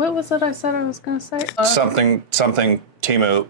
What was it I said I was gonna say? Something Temu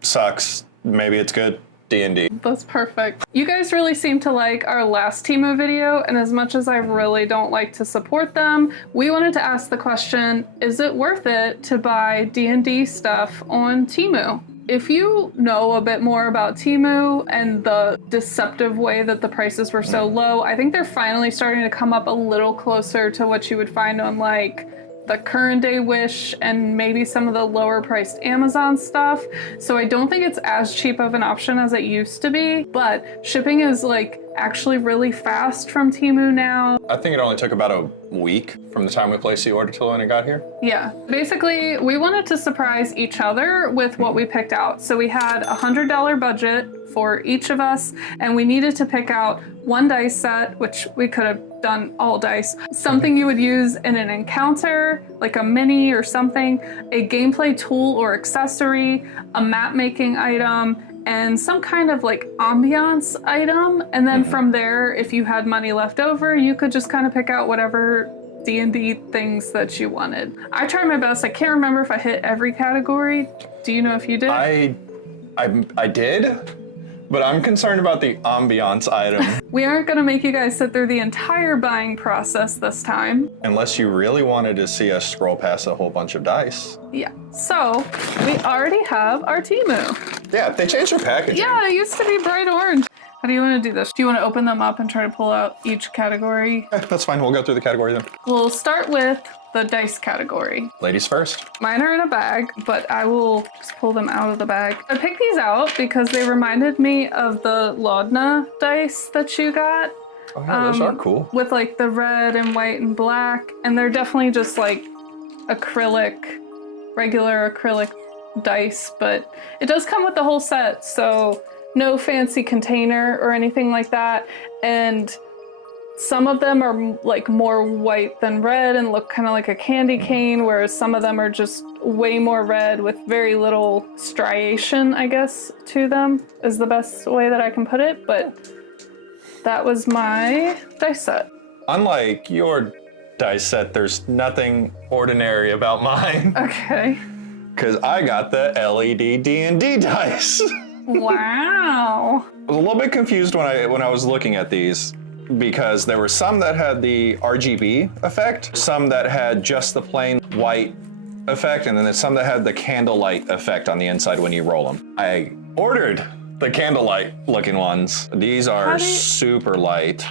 sucks. Maybe it's good. D&D. That's perfect. You guys really seem to like our last Temu video, and as much as I really don't like to support them, we wanted to ask the question, is it worth it to buy D&D stuff on Temu? If you know a bit more about Temu and the deceptive way that the prices were so low, I think they're finally starting to come up a little closer to what you would find on like the current day Wish and maybe some of the lower priced Amazon stuff. So I don't think it's as cheap of an option as it used to be, but shipping is like actually really fast from Temu now. I think it only took about a week from the time we placed the order till when it got here. Yeah, basically we wanted to surprise each other with what we picked out. So we had a $100 budget for each of us, and we needed to pick out one dice set, which we could have done all dice, something you would use in an encounter, like a mini or something, a gameplay tool or accessory, a map making item, and some kind of like ambiance item. And then from there, if you had money left over, you could just kind of pick out whatever D&D things that you wanted. I tried my best. I can't remember if I hit every category. Do you know if you did? I did, but I'm concerned about the ambiance item. We aren't gonna make you guys sit through the entire buying process this time. Unless you really wanted to see us scroll past a whole bunch of dice. Yeah, so we already have our Temu. Yeah, they changed their packaging. Yeah, it used to be bright orange. How do you want to do this? Do you want to open them up and try to pull out each category? That's fine, we'll go through the category then. We'll start with the dice category. Ladies first. Mine are in a bag, but I will just pull them out of the bag. I picked these out because they reminded me of the Laudna dice that you got. Oh yeah, those are cool. With like the red and white and black, and they're definitely just like regular acrylic dice, but it does come with the whole set, so no fancy container or anything like that. And some of them are like more white than red and look kind of like a candy cane, whereas some of them are just way more red with very little striation, I guess, to them is the best way that I can put it. But that was my dice set. Unlike your dice set, there's nothing ordinary about mine. Okay. Because I got the LED D&D dice. Wow. I was a little bit confused when I was looking at these, because there were some that had the RGB effect, some that had just the plain white effect, and then there's some that had the candlelight effect on the inside when you roll them. I ordered the candlelight looking ones. These are super light.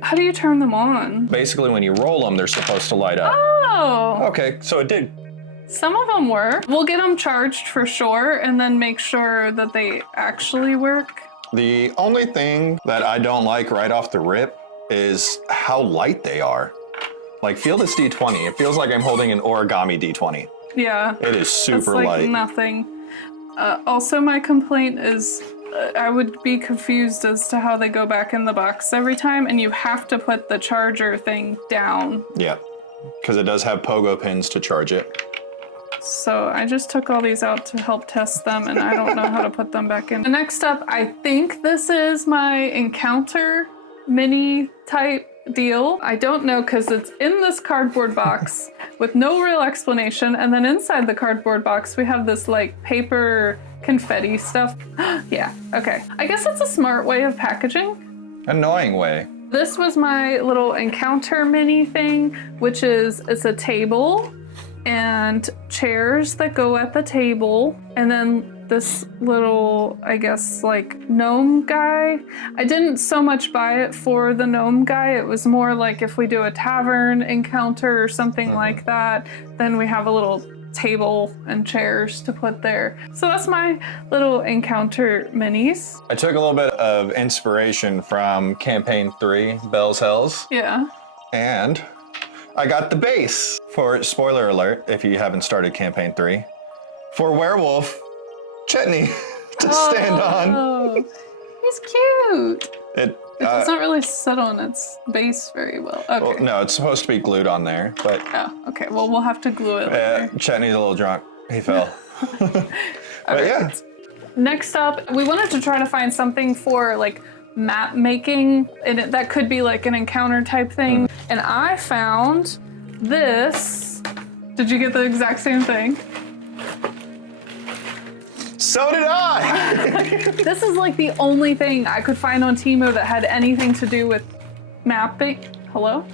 How do you turn them on? Basically, when you roll them, they're supposed to light up. Oh. Okay, so it did. Some of them work. We'll get them charged for sure and then make sure that they actually work. The only thing that I don't like right off the rip is how light they are. Like, feel this D20. It feels like I'm holding an origami D20. Yeah. It is super it's like light. Nothing. Also, my complaint is I would be confused as to how they go back in the box every time, and you have to put the charger thing down. Yeah, because it does have pogo pins to charge it. So I just took all these out to help test them, and I don't know how to put them back in. Next up, I think this is my encounter mini type deal. I don't know because it's in this cardboard box with no real explanation, and then inside the cardboard box we have this like paper confetti stuff. Yeah, okay. I guess it's a smart way of packaging. Annoying way. This was my little encounter mini thing, which is it's a table and chairs that go at the table, and then this little, I guess, like gnome guy. I didn't so much buy it for the gnome guy. It was more like if we do a tavern encounter or something like that, then we have a little table and chairs to put there. So that's my little encounter minis. I took a little bit of inspiration from Campaign 3, Bell's Hells. Yeah. And I got the base for, spoiler alert, if you haven't started Campaign 3, for Werewolf Chetney to stand on. Oh, he's cute. It doesn't really sit on its base very well. Okay. Well, no, it's supposed to be glued on there, but... Oh, okay. Well, we'll have to glue it later. Chetney's a little drunk. He fell. But right. yeah. Next up, we wanted to try to find something for like map making, and that could be like an encounter type thing. And I found this Did you get the exact same thing? So did I! This is like the only thing I could find on Temu that had anything to do with mapping. Hello?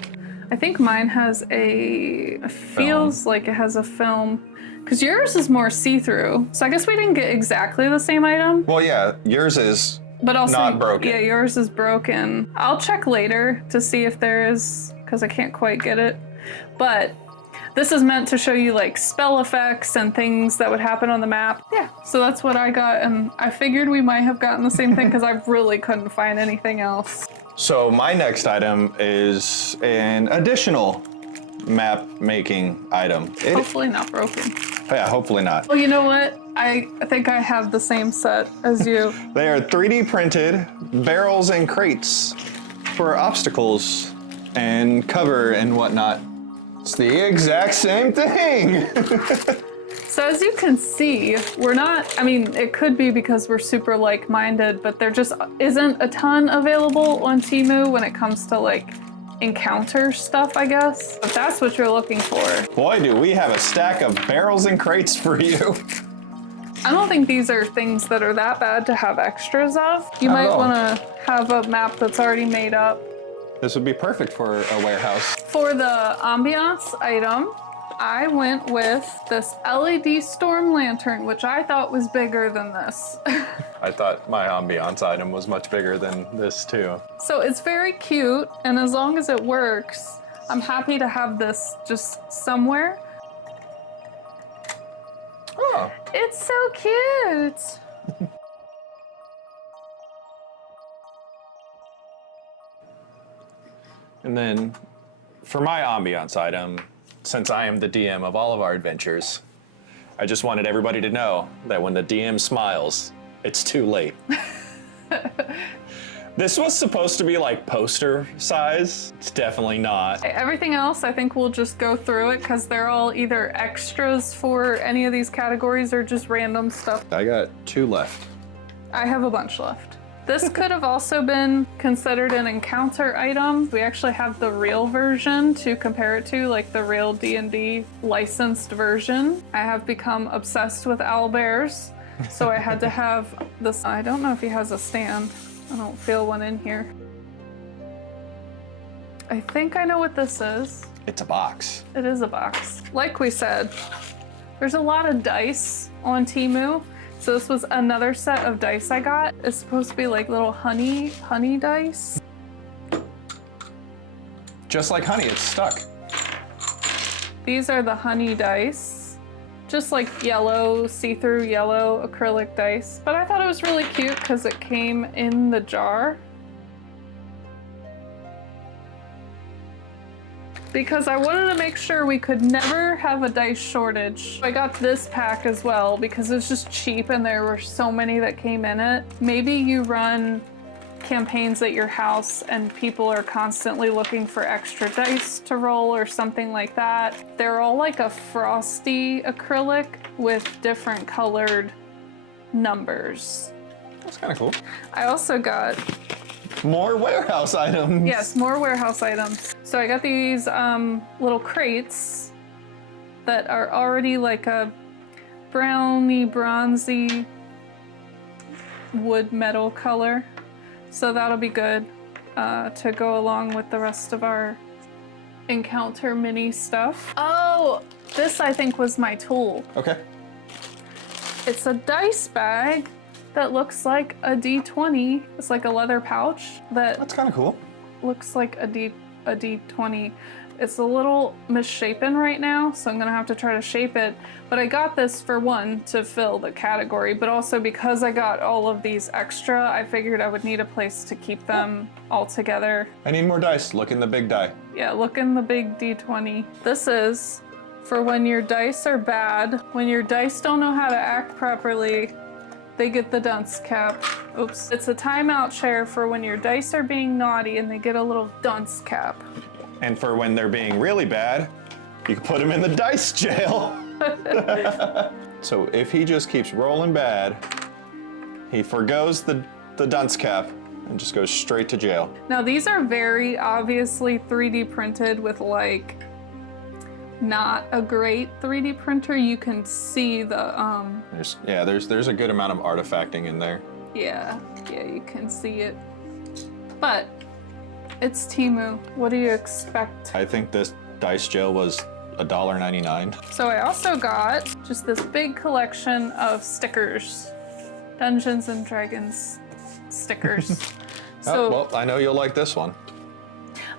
I think mine has it feels like it has a film. Because yours is more see-through. So I guess we didn't get exactly the same item. Well, yeah, yours is but also, not broken. Yeah, yours is broken. I'll check later to see if there is, because I can't quite get it. But this is meant to show you like spell effects and things that would happen on the map. Yeah, so that's what I got, and I figured we might have gotten the same thing because I really couldn't find anything else. So my next item is an additional map making item. Hopefully not broken. Yeah, hopefully not. Well, you know what? I think I have the same set as you. They are 3D printed barrels and crates for obstacles and cover and whatnot. It's the exact same thing. So as you can see, we're not, I mean, it could be because we're super like-minded, but there just isn't a ton available on Temu when it comes to like encounter stuff, I guess. If that's what you're looking for. Boy, do we have a stack of barrels and crates for you. I don't think these are things that are that bad to have extras of. You might want to have a map that's already made up. This would be perfect for a warehouse. For the ambiance item, I went with this LED storm lantern, which I thought was bigger than this. I thought my ambiance item was much bigger than this too. So it's very cute, and as long as it works, I'm happy to have this just somewhere. Oh. It's so cute. And then for my ambiance item, since I am the DM of all of our adventures, I just wanted everybody to know that when the DM smiles, it's too late. This was supposed to be like poster size. It's definitely not. Everything else, I think we'll just go through it because they're all either extras for any of these categories or just random stuff. I got 2 left. I have a bunch left. This could have also been considered an encounter item. We actually have the real version to compare it to, like the real D&D licensed version. I have become obsessed with owlbears, so I had to have this. I don't know if he has a stand. I don't feel one in here. I think I know what this is. It's a box. It is a box. Like we said, there's a lot of dice on Temu. So this was another set of dice I got. It's supposed to be like little honey dice. Just like honey, it's stuck. These are the honey dice. Just like yellow, see-through yellow acrylic dice. But I thought it was really cute because it came in the jar. Because I wanted to make sure we could never have a dice shortage. I got this pack as well because it's just cheap and there were so many that came in it. Maybe you run campaigns at your house and people are constantly looking for extra dice to roll or something like that. They're all like a frosty acrylic with different colored numbers. That's kind of cool. I also got more warehouse items. Yes, more warehouse items. So I got these little crates that are already like a browny, bronzy wood metal color. So that'll be good to go along with the rest of our encounter mini stuff. Oh, this I think was my tool. Okay. It's a dice bag that looks like a D20. It's like a leather pouch That's kind of cool. looks like a D20. It's a little misshapen right now, so I'm gonna have to try to shape it. But I got this for one, to fill the category, but also because I got all of these extra, I figured I would need a place to keep them all together. I need more dice. Look in the big die. Yeah, look in the big D20. This is for when your dice are bad, when your dice don't know how to act properly, they get the dunce cap. Oops. It's a timeout chair for when your dice are being naughty and they get a little dunce cap. And for when they're being really bad, you can put them in the dice jail. So if he just keeps rolling bad, he forgoes the dunce cap and just goes straight to jail. Now these are very obviously 3D printed with like not a great 3D printer, you can see the There's a good amount of artifacting in there. yeah, you can see it. But it's Temu. What do you expect? I think this dice gel was $1.99. So I also got just this big collection of stickers. Dungeons and Dragons stickers. Oh, well, I know you'll like this one.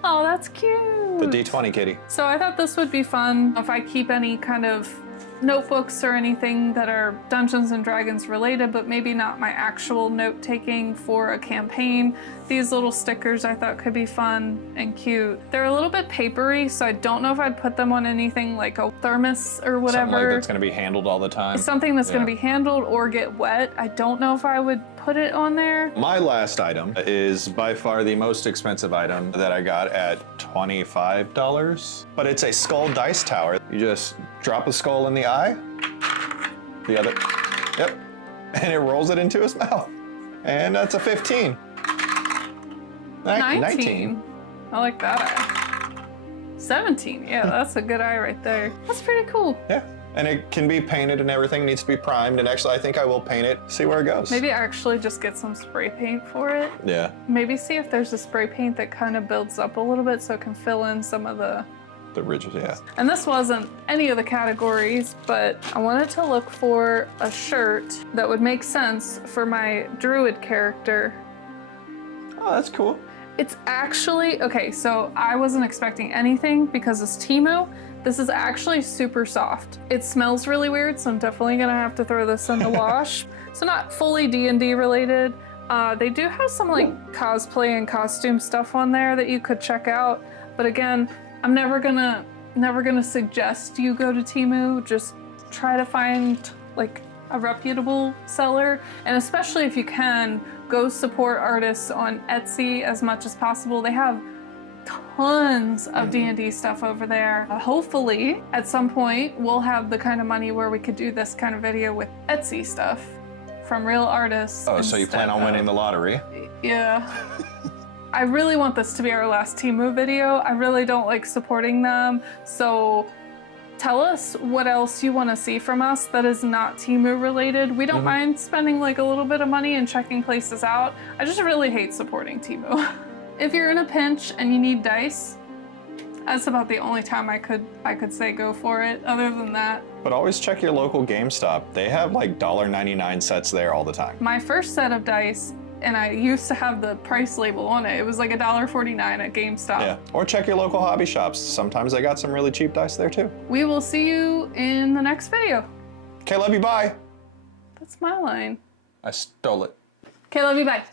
Oh, that's cute. The D20 kitty. So I thought this would be fun if I keep any kind of notebooks or anything that are Dungeons and Dragons related, but maybe not my actual note taking for a campaign. These little stickers I thought could be fun and cute. They're a little bit papery, so I don't know if I'd put them on anything like a thermos or whatever. Something like that's going to be handled all the time. Something that's going to be handled or get wet. I don't know if I would put it on there. My last item is by far the most expensive item that I got at $25, but it's a skull dice tower. You just drop a skull in the eye, the other, yep, and it rolls it into his mouth. And that's a 15. 19. I like that eye. 17, yeah, that's a good eye right there. That's pretty cool. Yeah, and it can be painted and everything, needs to be primed, and actually I think I will paint it, see where it goes. Maybe actually just get some spray paint for it. Yeah. Maybe see if there's a spray paint that kind of builds up a little bit so it can fill in some of the ridges, yeah. And this wasn't any of the categories, but I wanted to look for a shirt that would make sense for my druid character. Oh, that's cool. It's actually, okay, so I wasn't expecting anything because it's Temu. This is actually super soft. It smells really weird, so I'm definitely gonna have to throw this in the wash. So not fully D&D related. They do have some like cosplay and costume stuff on there that you could check out. But again, I'm never gonna suggest you go to Temu. Just try to find like a reputable seller, and especially if you can, go support artists on Etsy as much as possible. They have tons of D&D stuff over there. Hopefully, at some point, we'll have the kind of money where we could do this kind of video with Etsy stuff from real artists. Oh, so you plan on winning the lottery? Yeah. I really want this to be our last Temu video. I really don't like supporting them. So tell us what else you want to see from us that is not Temu related. We don't mind spending like a little bit of money and checking places out. I just really hate supporting Temu. If you're in a pinch and you need dice, that's about the only time I could say go for it. Other than that. But always check your local GameStop. They have like $1.99 sets there all the time. My first set of dice, and I used to have the price label on it. It was like $1.49 at GameStop. Yeah, or check your local hobby shops. Sometimes they got some really cheap dice there too. We will see you in the next video. Okay, love you, bye. That's my line. I stole it. Okay, love you, bye.